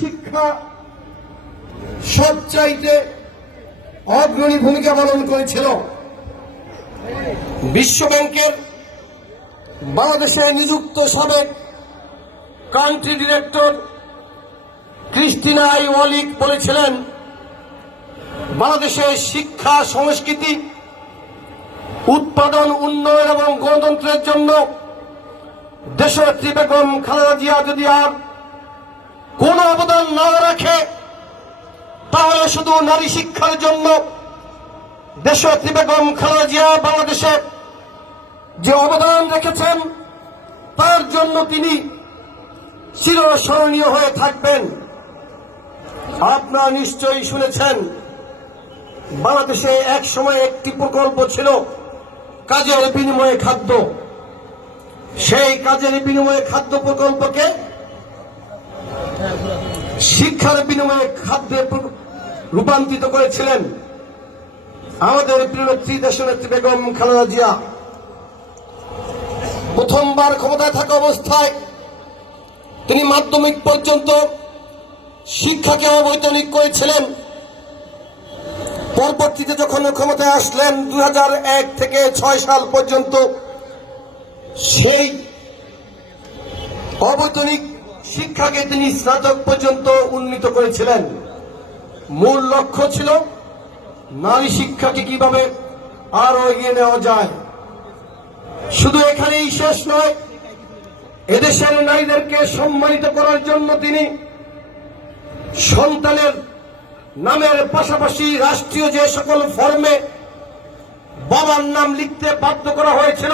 শিক্ষা সবচাইতে অগ্রণী ভূমিকা পালন করেছিল। বিশ্বব্যাংকের বাংলাদেশে নিযুক্ত সাবেক কান্ট্রি ডিরেক্টর ক্রিস্টিনা ওয়ালিক বলেছিলেন, বাংলাদেশের শিক্ষা সংস্কৃতি উৎপাদন উন্নয়ন এবং গণতন্ত্রের জন্য দেশনেত্রী বেগম খালেদা জিয়া যদি আর কোন অবদান না রাখে, তাহলে শুধু নারী শিক্ষার জন্য দেশনেত্রী বেগম খালেদা জিয়া বাংলাদেশে যে অবদান রেখেছেন তার জন্য তিনি চিরস্মরণীয় হয়ে থাকবেন। আপনারা নিশ্চয়ই শুনেছেন, বাংলাদেশে এক সময় একটি প্রকল্প ছিল কাজের বিনিময়ে খাদ্য। সেই কাজের বিনিময়ে খাদ্য প্রকল্পকে শিক্ষার বিনিময়ে খাদ্যে রূপান্তরিত করেছিলেন আমাদের প্রিয় নেত্রী দেশনেত্রী বেগম খালেদা জিয়া। প্রথমবার ক্ষমতায় থাকা অবস্থায় তিনি মাধ্যমিক পর্যন্ত শিক্ষাকে অবৈতনিক করেছিলেন। পরবর্তীতে যখন ক্ষমতায় আসলেন 2001 থেকে 6 সাল পর্যন্ত সেই অবৈতনিক শিক্ষাকে তিনি স্নাতক পর্যন্ত উন্নীত করেছিলেন। মূল লক্ষ্য ছিল নারী শিক্ষাকে কিভাবে আরো এগিয়ে নেওয়া যায়। শুধু এখানেই শেষ নয়, এদেশের নারীদেরকে সম্মানিত করার জন্য তিনি সন্তানের নামের পাশাপাশি রাষ্ট্রীয় যে সকল ফর্মে বাবার নাম লিখতে বাধ্য করা হয়েছিল,